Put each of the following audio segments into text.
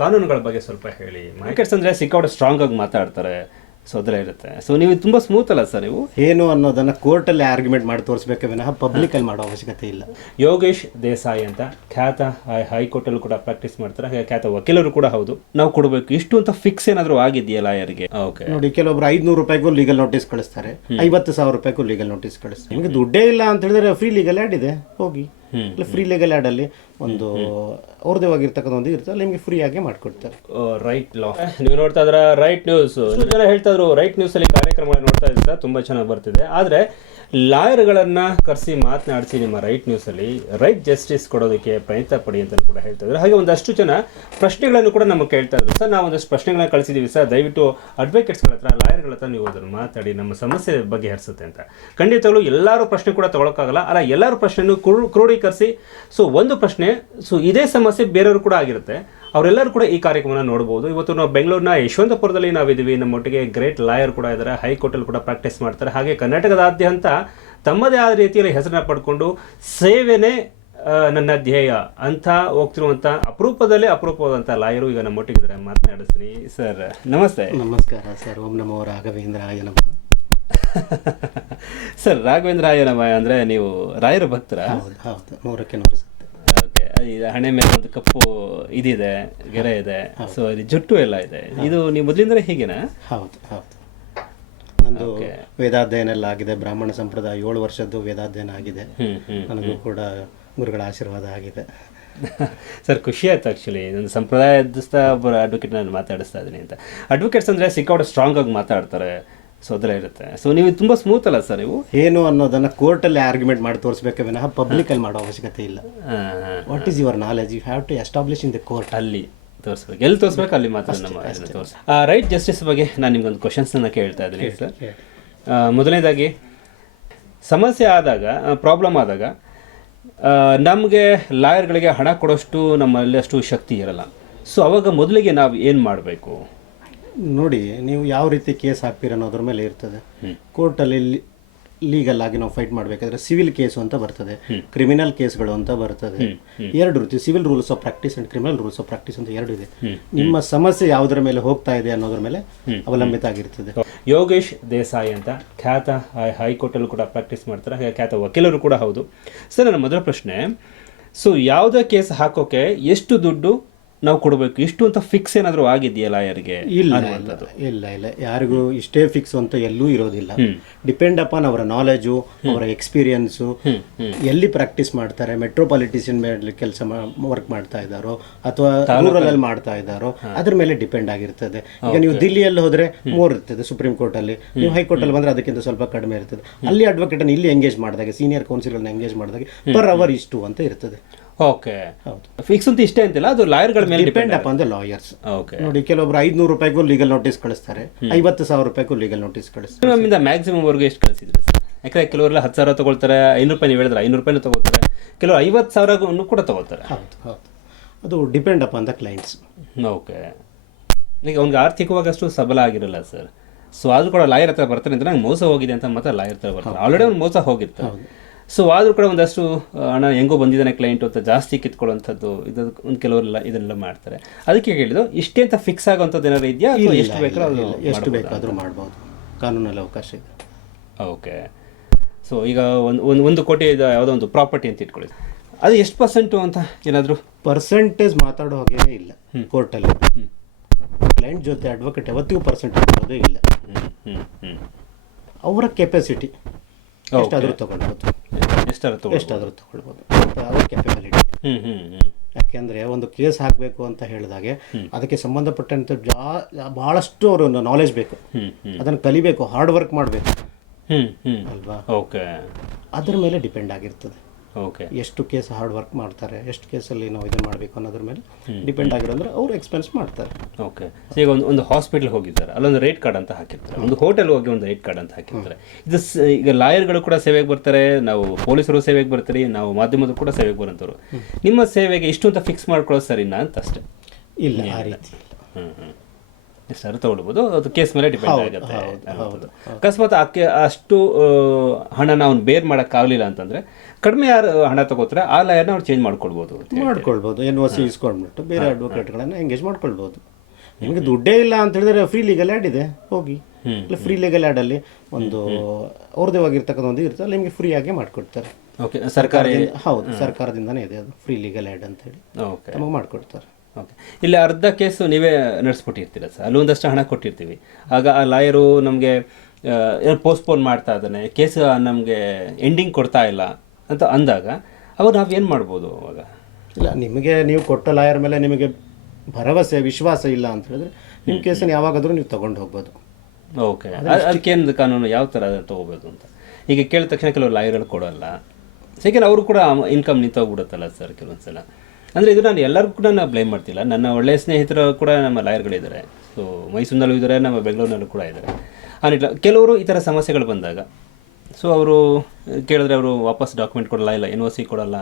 ಕಾನೂನುಗಳ ಬಗ್ಗೆ ಸ್ವಲ್ಪ ಹೇಳಿ. ಮಾರ್ಕೆಟ್ಸ್ ಅಂದರೆ ಸಿಕ್ಕಾಪಟ್ಟೆ ಸ್ಟ್ರಾಂಗ್ ಆಗಿ ಮಾತಾಡ್ತಾರೆ. ಸೊ ಇರುತ್ತೆ. ಸೊ ನೀವು ತುಂಬ ಸ್ಮೂತ್ ಅಲ್ಲ ಸರ್ ನೀವು? ಏನು ಅನ್ನೋದನ್ನ ಕೋರ್ಟಲ್ಲಿ ಆರ್ಗ್ಯುಮೆಂಟ್ ಮಾಡಿ ತೋರಿಸ್ಬೇಕೆ ವಿನಃ ಪಬ್ಲಿಕಲ್ಲಿ ಮಾಡೋ ಅವಶ್ಯಕತೆ ಇಲ್ಲ. ಯೋಗೇಶ್ ದೇಸಾಯಿ ಅಂತ ಖ್ಯಾತ ಹೈಕೋರ್ಟಲ್ಲೂ ಕೂಡ ಪ್ರಾಕ್ಟೀಸ್ ಮಾಡ್ತಾರೆ. ಹಾಗೆ ಖ್ಯಾತ ವಕೀಲರು ಕೂಡ ಹೌದು. ನಾವು ಕೊಡಬೇಕು. ಇಷ್ಟು ಅಂತ ಫಿಕ್ಸ್ ಏನಾದರೂ ಆಗಿದೆಯಾ ಲಾಯರ್ಗೆ? ಓಕೆ ನೋಡಿ ಕೆಲವೊಬ್ರು ಐದುನೂರು ರೂಪಾಯಿಗೂ ಲೀಗಲ್ ನೋಟಿಸ್ ಕಳಿಸ್ತಾರೆ. ಐವತ್ತು ಸಾವಿರ ರೂಪಾಯಿಗೂ ಲೀಗಲ್ ನೋಟಿಸ್ ಕಳಿಸ್ತಾರೆ. ನಿಮಗೆ ದುಡ್ಡೇ ಇಲ್ಲ ಅಂತ ಹೇಳಿದ್ರೆ ಫ್ರೀ ಲೀಗಲ್ ಆ್ಯಡ್ ಇದೆ. ಹೋಗಿ. ಇಲ್ಲ ಫ್ರೀ ಲೀಗಲ್ ಆ್ಯಡಲ್ಲಿ ಒಂದು ಅವ್ರದೇ ಆಗಿರ್ತಕ್ಕಂಥ ಒಂದು ಇರ್ತದೆ ನಿಮಗೆ ಫ್ರೀ ಆಗಿ ಮಾಡ್ಕೊಡ್ತಾರೆ. ರೈಟ್ ಲಾ ನೀವು ನೋಡ್ತಾ ಇದ್ರ ರೈಟ್ ನ್ಯೂಸ್ ಜನ ಹೇಳ್ತಾ ಇದ್ರು ರೈಟ್ ನ್ಯೂಸ್ ಅಲ್ಲಿ ಕಾರ್ಯಕ್ರಮಗಳು ನೋಡ್ತಾ ಇದ್ರೆ ಸರ್ ತುಂಬಾ ಚೆನ್ನಾಗಿ ಬರ್ತಿದೆ. ಆದ್ರೆ ಲಾಯರ್ಗಳನ್ನ ಕರೆಸಿ ಮಾತನಾಡಿಸಿ ನಿಮ್ಮ ರೈಟ್ ನ್ಯೂಸ್ ಅಲ್ಲಿ ರೈಟ್ ಜಸ್ಟಿಸ್ ಕೊಡೋದಕ್ಕೆ ಪ್ರಯತ್ನ ಪಡಿ ಅಂತ ಕೂಡ ಹೇಳ್ತಾ ಇದ್ರು. ಹಾಗೆ ಒಂದಷ್ಟು ಜನ ಪ್ರಶ್ನೆಗಳನ್ನು ಕೂಡ ನಮಗೆ ಕೇಳ್ತಾ ಇದ್ರು. ಸರ್ ನಾವು ಒಂದಷ್ಟು ಪ್ರಶ್ನೆಗಳನ್ನ ಕಳಿಸಿದೀವಿ ಸರ್. ದಯವಿಟ್ಟು ಅಡ್ವೊಕೇಟ್ಸ್ಗಳ ಹತ್ರ ಲಾಯರ್ಗಳ ಹತ್ರ ನೀವು ಅದನ್ನು ಮಾತಾಡಿ ನಮ್ಮ ಸಮಸ್ಯೆ ಬಗೆಹರಿಸುತ್ತೆ ಅಂತ. ಖಂಡಿತಗಳು ಎಲ್ಲರೂ ಪ್ರಶ್ನೆ ಕೂಡ ತಗೊಳಕ್ಕಾಗಲ್ಲ. ಅಲ್ಲ ಎಲ್ಲರೂ ಪ್ರಶ್ನೆಯನ್ನು ಕ್ರೂ- ಕ್ರೋಢೀಕರಿಸಿ ಸೊ ಒಂದು ಪ್ರಶ್ನೆ ಸೊ ಇದೇ ಸಮಸ್ಯೆ ಬೇರೆಯವರು ಕೂಡ ಆಗಿರುತ್ತೆ. ಅವರೆಲ್ಲರೂ ಕೂಡ ಈ ಕಾರ್ಯಕ್ರಮನ ನೋಡ್ಬೋದು. ಇವತ್ತು ನಾವು ಬೆಂಗಳೂರಿನ ಯಶವಂತಪುರದಲ್ಲಿ ನಾವಿದ್ದೀವಿ. ನಮ್ಮೊಟ್ಟಿಗೆ ಗ್ರೇಟ್ ಲಾಯರ್ ಕೂಡ ಇದ್ದಾರೆ. ಹೈಕೋರ್ಟಲ್ಲಿ ಕೂಡ ಪ್ರಾಕ್ಟೀಸ್ ಮಾಡ್ತಾರೆ. ಹಾಗೆ ಕರ್ನಾಟಕದಾದ್ಯಂತ ತಮ್ಮದೇ ಆದ ರೀತಿಯಲ್ಲಿ ಹೆಸರನ್ನ ಪಡ್ಕೊಂಡು ಸೇವೆನೇ ನನ್ನ ಧ್ಯೇಯ ಅಂತ ಹೋಗ್ತಿರುವಂಥ ಅಪರೂಪದಲ್ಲೇ ಅಪರೂಪವಾದಂಥ ಲಾಯರು ಈಗ ನಮ್ಮೊಟ್ಟಿಗಿದ್ದಾರೆ. ಮಾತನಾಡಿಸ್ತೀನಿ. ಸರ್ ನಮಸ್ತೆ. ನಮಸ್ಕಾರ ಸರ್. ಓಂ ನಮೋ ರಾಘವೇಂದ್ರ ನಮ. ಸರ್ ರಾಘವೇಂದ್ರ ನಮ ಅಂದರೆ ನೀವು ರಾಯರ ಭಕ್ತರ? ಹೌದು ಹೌದು. ನೂರಕ್ಕೆ ನೂರು ಓಕೆ ಇದು ಹಣೆ ಮೇಲೆ ಒಂದು ಕಪ್ಪು ಇದಿದೆ ಗೆರೆ ಇದೆ. ಸೊ ಇದು ಜುಟ್ಟು ಎಲ್ಲ ಇದೆ. ಇದು ನೀವು ಮೊದಲಿಂದಲೇ ಹೀಗೆನಾ? ಹೌದು ಹೌದು. ನಂದು ವೇದಾಧ್ಯಯನ ಎಲ್ಲ ಆಗಿದೆ. ಬ್ರಾಹ್ಮಣ ಸಂಪ್ರದಾಯ ಏಳು ವರ್ಷದ್ದು ವೇದಾಧ್ಯಯನ ಆಗಿದೆ. ನನಗೂ ಕೂಡ ಗುರುಗಳ ಆಶೀರ್ವಾದ ಆಗಿದೆ. ಸರ್ ಖುಷಿ ಆಯ್ತು ಆ್ಯಕ್ಚುಲಿ ನನ್ನ ಸಂಪ್ರದಾಯದ ಒಬ್ಬರು ಅಡ್ವೊಕೇಟ್ ನಾನು ಮಾತಾಡಿಸ್ತಾ ಇದ್ದೀನಿ ಅಂತ. ಅಡ್ವೊಕೇಟ್ಸ್ ಅಂದರೆ ಸಿಕ್ಕೋಡೆ ಸ್ಟ್ರಾಂಗ್ ಆಗಿ ಮಾತಾಡ್ತಾರೆ. ಸೊ ಇರುತ್ತೆ. ಸೊ ನೀವು ತುಂಬ ಸ್ಮೂತ್ ಅಲ್ಲ ಸರ್ ನೀವು? ಏನು ಅನ್ನೋದನ್ನ ಕೋರ್ಟಲ್ಲಿ ಆರ್ಗ್ಯುಮೆಂಟ್ ಮಾಡಿ ತೋರಿಸ್ಬೇಕೆ ವಿನಃ ಪಬ್ಲಿಕಲ್ಲಿ ಮಾಡೋ ಅವಶ್ಯಕತೆ ಇಲ್ಲ. What is your knowledge you have to establish in the court ಅಲ್ಲಿ ತೋರಿಸ್ಬೇಕು. ಎಲ್ಲಿ ತೋರಿಸ್ಬೇಕು? ಅಲ್ಲಿ ಮಾತ್ರ ನಮ್ಮ ತೋರಿಸಿ ರೈಟ್ ಜಸ್ಟಿಸ್ ಬಗ್ಗೆ ನಾನು ನಿಮ್ಗೊಂದು ಕ್ವಶನ್ಸನ್ನು ಕೇಳ್ತಾ ಇದ್ದೀನಿ ಸರ್ ಮೊದಲನೇದಾಗಿ ಸಮಸ್ಯೆ ಆದಾಗ ಪ್ರಾಬ್ಲಮ್ ಆದಾಗ ನಮಗೆ ಲಾಯರ್ಗಳಿಗೆ ಹಣ ಕೊಡೋಷ್ಟು ನಮ್ಮಲ್ಲಿ ಅಷ್ಟು ಶಕ್ತಿ ಇರಲ್ಲ. ಸೊ ಅವಾಗ ಮೊದಲಿಗೆ ನಾವು ಏನು ಮಾಡಬೇಕು? ನೋಡಿ ನೀವು ಯಾವ ರೀತಿ ಕೇಸ್ ಹಾಕ್ತೀರ ಅನ್ನೋದ್ರ ಮೇಲೆ ಇರ್ತದೆ. ಕೋರ್ಟಲ್ಲಿ ಲೀಗಲ್ ಆಗಿ ನಾವು ಫೈಟ್ ಮಾಡಬೇಕಾದ್ರೆ ಸಿವಿಲ್ ಕೇಸು ಅಂತ ಬರ್ತದೆ. ಕ್ರಿಮಿನಲ್ ಕೇಸ್ಗಳು ಅಂತ ಬರ್ತದೆ. ಎರಡು ರೀತಿ civil rules of practice and criminal rules of practice ಅಂತ ಎರಡು ಇದೆ. ನಿಮ್ಮ ಸಮಸ್ಯೆ ಯಾವುದರ ಮೇಲೆ ಹೋಗ್ತಾ ಇದೆ ಅನ್ನೋದ್ರ ಮೇಲೆ ಅವಲಂಬಿತ ಆಗಿರ್ತದೆ. ಯೋಗೇಶ್ ದೇಸಾಯಿ ಅಂತ ಖ್ಯಾತ ಹೈಕೋರ್ಟ್ ಹೈಕೋರ್ಟಲ್ಲೂ ಕೂಡ ಪ್ರಾಕ್ಟೀಸ್ ಮಾಡ್ತಾರೆ. ಖ್ಯಾತ ವಕೀಲರು ಕೂಡ ಹೌದು. ಸರ್ ನನ್ನ ಮೊದಲ ಪ್ರಶ್ನೆ ಸೊ ಯಾವುದೇ ಕೇಸ್ ಹಾಕೋಕೆ ಎಷ್ಟು ದುಡ್ಡು ನಾವು ಕೊಡಬೇಕು. ಇಷ್ಟು ಅಂತ ಫಿಕ್ಸ್ ಏನಾದರೂ ಆಗಿದೆಯಾ ಯಾರಿಗೆ ಇಲ್ಲ ಇಲ್ಲ ಇಲ್ಲ ಇಲ್ಲ. ಯಾರಿಗೂ ಇಷ್ಟೇ ಫಿಕ್ಸ್ ಅಂತ ಎಲ್ಲೂ ಇರೋದಿಲ್ಲ. ಡಿಪೆಂಡ್ ಅಪಾನ್ ಅವರ ನಾಲೆಜು ಅವರ ಎಕ್ಸ್ಪೀರಿಯನ್ಸು ಎಲ್ಲಿ ಪ್ರಾಕ್ಟೀಸ್ ಮಾಡ್ತಾರೆ ಮೆಟ್ರೋಪಾಲಿಟಿಷನ್ ಮೇಲೆ ಕೆಲಸ ವರ್ಕ್ ಮಾಡ್ತಾ ಇದ್ದಾರೋ ಅಥವಾ ರೂರಲ್ ಅಲ್ಲಿ ಮಾಡ್ತಾ ಇದ್ದಾರೋ ಅದ್ರ ಮೇಲೆ ಡಿಪೆಂಡ್ ಆಗಿರ್ತದೆ. ಈಗ ನೀವು ದಿಲ್ಲಿಯಲ್ಲಿ ಹೋದ್ರೆ ಮೂರ್ ಇರ್ತದೆ ಸುಪ್ರೀಂ ಕೋರ್ಟ್ ಅಲ್ಲಿ. ನೀವು ಹೈಕೋರ್ಟ್ ಅಲ್ಲಿ ಬಂದ್ರೆ ಅದಕ್ಕಿಂತ ಸ್ವಲ್ಪ ಕಡಿಮೆ ಇರ್ತದೆ. ಅಲ್ಲಿ ಅಡ್ವೊಕೇಟ್ ಇಲ್ಲಿ ಎಂಗೇಜ್ ಮಾಡಿದಾಗ ಸೀನಿಯರ್ ಕೌನ್ಸಿಲ್ ಎಂಗೇಜ್ ಮಾಡಿದಾಗ ಪರ್ ಅವರ್ ಇಷ್ಟು ಅಂತ ಇರ್ತದೆ. ಓಕೆ. ಫಿಕ್ಸ್ ಅಂತ ಇಷ್ಟೇ ಅಂತಿಲ್ಲ ಅದು ಲಾಯರ್ಗಳ ಮೇಲೆ ಡಿಪೆಂಡ್ ಅಪ್ ಅಂದ್ರೆ ಲಾಯರ್ಸ್ ಓಕೆ. ನೋಡಿ ಕೆಲವೊಬ್ರು ಐದ್ನೂರು ರೂಪಾಯಿಗೂ ಲೀಗಲ್ ನೋಟಿಸ್ ಕಳಿಸ್ತಾರೆ ಐವತ್ತು ಸಾವಿರ ರೂಪಾಯಿಗೂ ಲೀಗಲ್ ನೋಟಿಸ್ ಕಳಿಸ್ತಾರೆ. ನಮ್ಮಿಂದ ಮ್ಯಾಕ್ಸಿಮಮ್ ವರ್ಗೂ ಎಷ್ಟು ಕಳಿಸಿದ್ರೆ ಯಾಕಂದ್ರೆ ಕೆಲವರೆಲ್ಲ ಹತ್ತು ಸಾವಿರ ತಗೊಳ್ತಾರೆ ಐನೂರು ರೂಪಾಯಿ ನೀವು ಹೇಳಿದ್ರೆ ಐನೂರು ರೂಪಾಯಿನೂ ತಗೋತಾರೆ ಕೆಲವರು ಐವತ್ತು ಸಾವಿರಗೂ ಕೂಡ ತಗೋತಾರೆ ಹೌದು ಹೌದು. ಅದು ಡಿಪೆಂಡ್ ಅಪ್ ಅಂತ ಕ್ಲೈಂಟ್ಸ್ ಓಕೆ. ಈಗ ಅವ್ನಿಗೆ ಆರ್ಥಿಕವಾಗಿ ಅಷ್ಟು ಸಬಲ ಆಗಿರಲ್ಲ ಸರ್. ಸೊ ಆದರೂ ಕೂಡ ಲಾಯರ್ ಹತ್ರ ಬರ್ತಾರೆ ಅಂತ ನಂಗೆ ಮೋಸ ಹೋಗಿದೆ ಅಂತ ಮತ್ತೆ ಲಾಯರ್ ಹತ್ರ ಬರ್ತಾರೆ. ಆಲ್ರೆಡಿ ಅವ್ನು ಮೋಸ ಹೋಗಿರ್ತಾರೆ ಸೊ ಆದರೂ ಕೂಡ ಒಂದಷ್ಟು ಹಣ ಹೆಂಗೋ ಬಂದಿದ್ದಾನೆ ಕ್ಲೈಂಟು ಅಂತ ಜಾಸ್ತಿ ಕಿತ್ಕೊಳ್ಳುವಂಥದ್ದು ಇದು ಒಂದು ಕೆಲವರೆಲ್ಲ ಇದನ್ನೆಲ್ಲ ಮಾಡ್ತಾರೆ. ಅದಕ್ಕೆ ಹೇಳಿದ್ದು ಇಷ್ಟೇ ಅಂತ ಫಿಕ್ಸ್ ಆಗುವಂಥದ್ದು ಏನಾದ್ರು ಇದೆಯಾ? ಅಥವಾ ಎಷ್ಟು ಬೇಕಾದ್ರೂ ಎಷ್ಟು ಬೇಕಾದರೂ ಮಾಡ್ಬೋದು. ಕಾನೂನಲ್ಲಿ ಅವಕಾಶ ಇದೆ. ಓಕೆ ಸೊ ಈಗ ಒಂದು ಒಂದು ಒಂದು ಕೋಟಿ ಇದು ಯಾವುದೋ ಒಂದು ಪ್ರಾಪರ್ಟಿ ಅಂತ ಇಟ್ಕೊಳ್ಳಿ. ಅದು ಎಷ್ಟು ಪರ್ಸೆಂಟು ಅಂತ ಏನಾದರೂ? ಪರ್ಸೆಂಟೇಜ್ ಮಾತಾಡೋ ಹಾಗೇನೇ ಇಲ್ಲ ಕೋರ್ಟಲ್ಲಿ ಕ್ಲೈಂಟ್ ಜೊತೆ ಅಡ್ವೊಕೇಟ್ ಯಾವತ್ತಿಗೂ ಪರ್ಸೆಂಟೇಜ್ ಇಲ್ಲ. ಅವರ ಕೆಪಾಸಿಟಿ ಎಷ್ಟಾದರೂ ತಗೊಳ್ಬೋದು. ಎಷ್ಟಾದರೂ ಎಷ್ಟಾದರೂ ತೊಗೊಳ್ಬೋದು. ಅವರ ಕೆಪಬಿಲಿಟಿ ಹ್ಞೂ ಹ್ಞೂ ಹ್ಞೂ ಯಾಕೆಂದರೆ ಒಂದು ಕೇಸ್ ಹಾಕಬೇಕು ಅಂತ ಹೇಳಿದಾಗೆ ಅದಕ್ಕೆ ಸಂಬಂಧಪಟ್ಟಂಥ ಜಾ ಭಾಳಷ್ಟು ಅವರು ನಾಲೆಜ್ ಬೇಕು. ಅದನ್ನು ಕಲಿಬೇಕು ಹಾರ್ಡ್ ವರ್ಕ್ ಮಾಡಬೇಕು. ಹ್ಞೂ ಹ್ಞೂ ಅಲ್ವಾ? ಓಕೆ. ಅದ್ರ ಮೇಲೆ ಡಿಪೆಂಡ್ ಆಗಿರ್ತದೆ. ಓಕೆ ಎಷ್ಟು ಕೇಸ್ ಹಾರ್ಡ್ ವರ್ಕ್ ಮಾಡ್ತಾರೆ ಎಷ್ಟು ಕೇಸಲ್ಲಿ ನಾವು ಇದನ್ನು ಮಾಡಬೇಕು ಅನ್ನೋದ್ರ ಮೇಲೆ ಡಿಪೆಂಡ್ ಆಗಿರೋದ್ರೆ ಅವ್ರು ಎಕ್ಸ್ಪೆನ್ಸ್ ಮಾಡ್ತಾರೆ. ಓಕೆ ಈಗ ಒಂದು ಒಂದು ಹಾಸ್ಪಿಟ್ಲ್ ಹೋಗಿದ್ದಾರೆ. ಅಲ್ಲೊಂದು ರೇಟ್ ಕಾರ್ಡ್ ಅಂತ ಹಾಕಿರ್ತಾರೆ. ಒಂದು ಹೋಟೆಲ್ ಹೋಗಿ ಒಂದು ರೇಟ್ ಕಾರ್ಡ್ ಅಂತ ಹಾಕಿರ್ತಾರೆ. ಇದು ಈಗ ಲಾಯರ್ಗಳು ಕೂಡ ಸೇವೆಗೆ ಬರ್ತಾರೆ ನಾವು ಪೊಲೀಸರು ಸೇವೆಗೆ ಬರ್ತೀರಿ ನಾವು ಮಾಧ್ಯಮದವರು ಕೂಡ ಸೇವೆಗೆ ಬರೋಂಥವ್ರು ನಿಮ್ಮ ಸೇವೆಗೆ ಇಷ್ಟು ಅಂತ ಫಿಕ್ಸ್ ಮಾಡ್ಕೊಳ್ಳೋ ಸರಿನಾ ಅಂತ ಅಷ್ಟೇ. ಇಲ್ಲ ಆ ರೀತಿ ಸರ್ ಹ್ಞೂ ಹ್ಞೂ ಎಷ್ಟಾದ್ರೂ ತಗೊಳ್ಬೋದು. ಅದು ಕೇಸ್ ಮೇಲೆ ಡಿಪೆಂಡ್ ಆಗುತ್ತೆ. ಹೌದು, ಹೌದು. ಅಕಸ್ಮಾತ್ ಆಕೆ ಅಷ್ಟು ಹಣ ಹಣನ ಅವ್ನು ಬೇರ್ ಮಾಡೋಕ್ಕಾಗಲಿಲ್ಲ ಅಂತಂದ್ರೆ ಕಡಿಮೆ ಯಾರು ಹಣ ತಗೋತಾರೆ ಆ ಲಾಯರ್ನ ಅವ್ರು ಚೇಂಜ್ ಮಾಡ್ಕೊಳ್ಬೋದು ಅಂತ ಹೇಳಿ. ಮಾಡ್ಕೊಳ್ಬೋದು. ಎನ್ ಒ ಸಿ ಇಸ್ಕೊಂಡ್ಬಿಟ್ಟು ಬೇರೆ ಅಡ್ವೊಕೇಟ್ಗಳನ್ನು ಎಂಗೇಜ್ ಮಾಡ್ಕೊಳ್ಬೋದು. ನಿಮಗೆ ದುಡ್ಡೇ ಇಲ್ಲ ಅಂತ ಹೇಳಿದ್ರೆ ಫ್ರೀ ಲೀಗಲ್ ಆ್ಯಡ್ ಇದೆ ಹೋಗಿ. ಇಲ್ಲ ಫ್ರೀ ಲೀಗಲ್ ಆ್ಯಡಲ್ಲಿ ಒಂದು ಅವ್ರದ್ದೇ ಆಗಿರ್ತಕ್ಕಂಥ ಒಂದು ಇರ್ತದೆ ನಿಮಗೆ ಫ್ರೀ ಆಗಿ ಮಾಡಿಕೊಡ್ತಾರೆ. ಓಕೆ ಸರ್ಕಾರಿ ಹೌದು ಸರ್ಕಾರದಿಂದನೇ ಇದೆ ಅದು ಫ್ರೀ ಲೀಗಲ್ ಆ್ಯಡ್ ಅಂತ ಹೇಳಿ. ಓಕೆ ನಮಗೆ ಮಾಡಿಕೊಡ್ತಾರೆ. ಓಕೆ ಇಲ್ಲಿ ಅರ್ಧ ಕೇಸು ನೀವೇ ನಡೆಸ್ಬಿಟ್ಟಿರ್ತೀರ ಸರ್? ಅಲ್ಲಿ ಒಂದಷ್ಟು ಹಣ ಕೊಟ್ಟಿರ್ತೀವಿ. ಆಗ ಆ ಲಾಯರು ನಮಗೆ ಪೋಸ್ಟ್ಪೋನ್ ಮಾಡ್ತಾ ಇದ್ದಾನೆ ಕೇಸ್ ನಮಗೆ ಎಂಡಿಂಗ್ ಕೊಡ್ತಾ ಇಲ್ಲ. ಅಂತ ಅಂದಾಗ ಅವಾಗ ನಾವು ಏನು ಮಾಡ್ಬೋದು ಅವಾಗ? ಇಲ್ಲ ನಿಮಗೆ ನೀವು ಕೊಟ್ಟ ಲಾಯರ್ ಮೇಲೆ ನಿಮಗೆ ಭರವಸೆ ವಿಶ್ವಾಸ ಇಲ್ಲ ಅಂತ ಹೇಳಿದ್ರೆ ನಿಮ್ಮ ಕೇಸನ್ನು ಯಾವಾಗಾದರೂ ನೀವು ತಗೊಂಡು ಹೋಗ್ಬೋದು. ಓಕೆ. ಅದಕ್ಕೇನು ಕಾನೂನು ಯಾವ ಥರ ತೊಗೋಬೋದು ಅಂತ? ಈಗ ಕೇಳಿದ ತಕ್ಷಣ ಕೆಲವು ಲಾಯರ್ಗಳು ಕೊಡೋಲ್ಲ. ಸೆಕೆಂಡ್ ಅವರು ಕೂಡ ಇನ್ಕಮ್ ನಿಂತೋಗ್ಬಿಡುತ್ತಲ್ಲ ಸರ್ ಕೆಲವೊಂದು ಸಲ ಅಂದರೆ ಇದು ನಾನು ಎಲ್ಲರಿಗೂ ಕೂಡ ನಾನು ಬ್ಲೇಮ್ ಮಾಡ್ತಿಲ್ಲ. ನನ್ನ ಒಳ್ಳೆಯ ಸ್ನೇಹಿತರು ಕೂಡ ನಮ್ಮ ಲಾಯರ್ಗಳಿದ್ದಾರೆ ಸೊ ಮೈಸೂರಿನಲ್ಲೂ ಇದ್ದಾರೆ ನಮ್ಮ ಬೆಂಗಳೂರಿನಲ್ಲೂ ಕೂಡ ಇದ್ದಾರೆ ಆ ನಿಟ್ಟಿನಲ್ಲಿ ಕೆಲವರು ಈ ಥರ ಸಮಸ್ಯೆಗಳು ಬಂದಾಗ ಸೊ ಅವರು ಕೇಳಿದ್ರೆ ಅವರು ವಾಪಸ್ ಡಾಕ್ಯುಮೆಂಟ್ ಕೊಡಲ್ಲ ಇಲ್ಲ ಎನ್ ಒ ಸಿ ಕೊಡಲ್ಲ.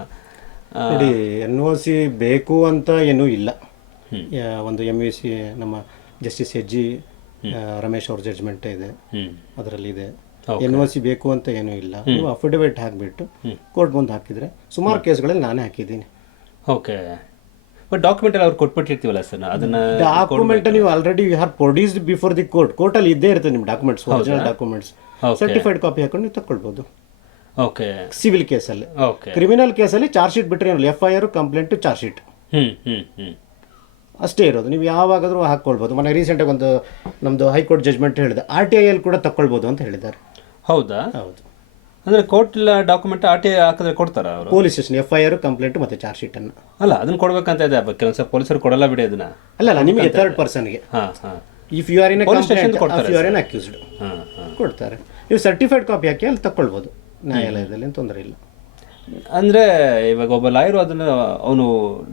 ನೋಡಿ ಎನ್ ಒ ಸಿ ಬೇಕು ಅಂತ ಏನೂ ಇಲ್ಲ. ಯಾ- ಒಂದು ಎಂ ಯು ಸಿ ನಮ್ಮ ಜಸ್ಟಿಸ್ ಎಚ್ ಜಿ ರಮೇಶ್ ಅವ್ರ ಜಡ್ಜ್ಮೆಂಟ್ ಇದೆ. ಅದರಲ್ಲಿ ಇದೆ. ಎನ್ ಒ ಸಿ ಬೇಕು ಅಂತ ಏನೂ ಇಲ್ಲ. ನೀವು ಅಫಿಡವಿಟ್ ಹಾಕಿಬಿಟ್ಟು ಕೋರ್ಟ್ ಬಂದು ಹಾಕಿದರೆ ಸುಮಾರು ಕೇಸ್ಗಳಲ್ಲಿ ನಾನೇ ಹಾಕಿದ್ದೀನಿ. ಓಕೆ ಬಟ್ ಡಾಕ್ಯುಮೆಂಟ್ ಎಲ್ಲ ಅವ್ರು ಕೊಟ್ಬಿಟ್ಟಿರ್ತೀವಲ್ಲ ಸರ್ ಅದನ್ನ ಡಾಕ್ಯುಮೆಂಟ್ ನೀವು already you have produced before the court ಕೋರ್ಟಲ್ಲಿ ಇದ್ದೇ ಇರುತ್ತೆ ನಿಮ್ಮ documents original documents certified copy ಹಾಕೊಂಡು ನೀವು ತಕ್ಕೊಳ್ಬಹುದು ಓಕೆ ಸಿವಿಲ್ ಕೇಸಲ್ಲಿ ಓಕೆ ಕ್ರಿಮಿನಲ್ ಕೇಸಲ್ಲಿ ಚಾರ್ಜ್ ಶೀಟ್ ಬಿಟ್ಟರೆ F I R complaint charge sheet ಹ್ಞೂ ಹ್ಞೂ ಹ್ಞೂ ಅಷ್ಟೇ ಇರೋದು. ನೀವು ಯಾವಾಗಾದರೂ ಹಾಕ್ಕೊಳ್ಬೋದು. ಮೊನ್ನೆ ರೀಸೆಂಟಾಗಿ ಒಂದು ನಮ್ಮದು ಹೈಕೋರ್ಟ್ ಜಜ್ಮೆಂಟ್ ಹೇಳಿದೆ. ಆರ್ ಟಿ ಐಯಲ್ಲಿ ಕೂಡ ತಕ್ಕೊಳ್ಬೋದು ಅಂತ ಹೇಳಿದ್ದಾರೆ. ಹೌದಾ? ಹೌದು. ಅಂದರೆ ಕೋರ್ಟ್ ಇಲ್ಲ ಡಾಕ್ಯುಮೆಂಟ್ ಆರ್ ಟಿ ಐ ಹಾಕಿದ್ರೆ ಕೊಡ್ತಾರ ಅವರು? Police station F I R complaint ಮತ್ತೆ ಚಾರ್ಜ್ ಶೀಟ್ ಅನ್ನು. ಅಲ್ಲ ಅದನ್ನ ಕೊಡ್ಬೇಕಂತ ಇದೆ. ಕೆಲಸ ಪೊಲೀಸರು ಕೊಡಲ್ಲ ಬಿಡಿ ಅದನ್ನ. ಅಲ್ಲ ಅಲ್ಲ ನಿಮಗೆ ಥರ್ಡ್ ಪರ್ಸನ್ಗೆ ಹಾಂ ಹಾಂ. If you are in police station you are in accused ಹಾಂ. ಕೊಡ್ತಾರೆ. ನೀವು ಸರ್ಟಿಫೈಡ್ ಕಾಪಿ ಹಾಕಿ ಅಲ್ಲಿ ತಗೊಳ್ಬೋದು ನ್ಯಾಯಾಲಯದಲ್ಲಿ ಏನು ತೊಂದರೆ ಇಲ್ಲ. ಅಂದರೆ ಇವಾಗ ಒಬ್ಬ ಲಾಯರು ಅದನ್ನು ಅವನು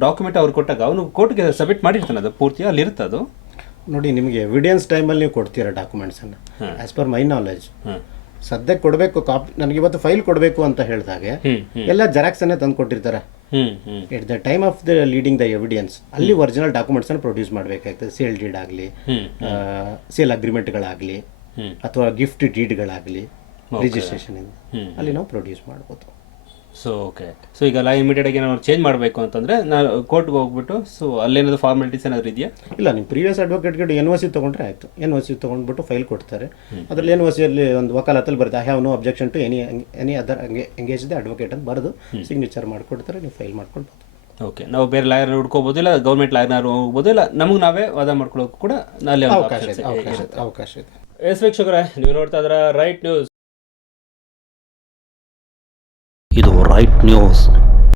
ಡಾಕ್ಯುಮೆಂಟ್ ಅವ್ರು ಕೊಟ್ಟಾಗ ಅವನು ಕೋರ್ಟ್ಗೆ ಸಬ್ಮಿಟ್ ಮಾಡಿರ್ತಾನೆ ಅದು ಪೂರ್ತಿ ಅಲ್ಲಿ ಇರುತ್ತೆ ಅದು. ನೋಡಿ ನಿಮಗೆ ಎವಿಡೆನ್ಸ್ ಟೈಮಲ್ಲಿ ನೀವು ಕೊಡ್ತೀರಾ ಡಾಕ್ಯುಮೆಂಟ್ಸನ್ನು ಆ್ಯಸ್ ಪರ್ ಮೈ ನಾಲೆಜ್ ಸದ್ಯಕ್ಕೆ ಕೊಡಬೇಕು ಕಾಪಿ ನನಗೆ ಇವತ್ತು ಫೈಲ್ ಕೊಡಬೇಕು ಅಂತ ಹೇಳಿದಾಗೆ ಎಲ್ಲ ಜೆರಾಕ್ಸನ್ನೇ ತಂದು ಕೊಟ್ಟಿರ್ತಾರೆ. It the time of the leading the evidence ಅಲ್ಲಿ ಒರಿಜಿನಲ್ ಡಾಕ್ಯುಮೆಂಟ್ಸನ್ನು ಪ್ರೊಡ್ಯೂಸ್ ಮಾಡಬೇಕಾಗ್ತದೆ. ಸೇಲ್ ಡೀಡ್ ಆಗಲಿ ಸೇಲ್ ಅಗ್ರಿಮೆಂಟ್ಗಳಾಗಲಿ. ಅಥವಾ ಗಿಫ್ಟ್ ಡೀಡ್ಗಳಾಗಲಿ ರಿಜಿಸ್ಟ್ರೇಷನ್ ಇಂದ ಅಲ್ಲಿ ನಾವು ಪ್ರೊಡ್ಯೂಸ್ ಮಾಡ್ಬೋದು. ಸೊ ಓಕೆ ಸೊ ಈಗ ಇಮಿಟೆಟ್ ಆಗಿ ಏನಾದ್ರು ಚೇಂಜ್ ಮಾಡಬೇಕು ಅಂತಂದ್ರೆ ನಾನು ಕೋರ್ಟ್ಗೆ ಹೋಗ್ಬಿಟ್ಟು ಸೊ ಅಲ್ಲೇನಾದ್ರು ಫಾರ್ಮಾಲಿಟೀಸ್ ಏನಾದ್ರು ಇದೆಯಾ? ಇಲ್ಲ ನಿಮ್ಮ ಪ್ರೀವಿಯಸ್ ಅಡ್ವೊಕೇಟ್ಗೆ ಎನ್ ಒ ಸಿ ತೊಗೊಂಡ್ರೆ ಆಯಿತು. ಎನ್ ಒ ಸಿ ತೊಗೊಂಡ್ಬಿಟ್ಟು ಫೈಲ್ ಕೊಡ್ತಾರೆ. ಅದರಲ್ಲಿ ಎನ್ ಒ ಸಿಯಲ್ಲಿ ಒಂದು ವಕಾಲತ್ತಲ್ಲಿ ಬರುತ್ತೆ I have no objection to any any other engage the advocate ಅಂತ ಬರೆದು ಸಿಗ್ನೇಚರ್ ಮಾಡಿಕೊಡ್ತಾರೆ ನೀವು ಫೈಲ್ ಮಾಡ್ಕೊಳ್ಬೋದು. ಓಕೆ ನಾವು ಬೇರೆ ಲಾಯರ್ ಹುಡ್ಕೋಬೋದು ಇಲ್ಲ ಗೌರ್ಮೆಂಟ್ ಲಾಯರ್ನಾರು ಹೋಗ್ಬೋದು ಇಲ್ಲ ನಮಗೆ ನಾವೇ ವಾದ ಮಾಡ್ಕೊಳ್ಳೋಕೆ ಕೂಡ. ಅವಕಾಶ ಇದೆ ಅವಕಾಶ ಇದೆ. ಎಸ್ ವೀಕ್ಷಕರೇ ನೀವು ನೋಡ್ತಾ ಇದ್ರ ರೈಟ್ ನ್ಯೂಸ್. ಇದು ರೈಟ್ ನ್ಯೂಸ್.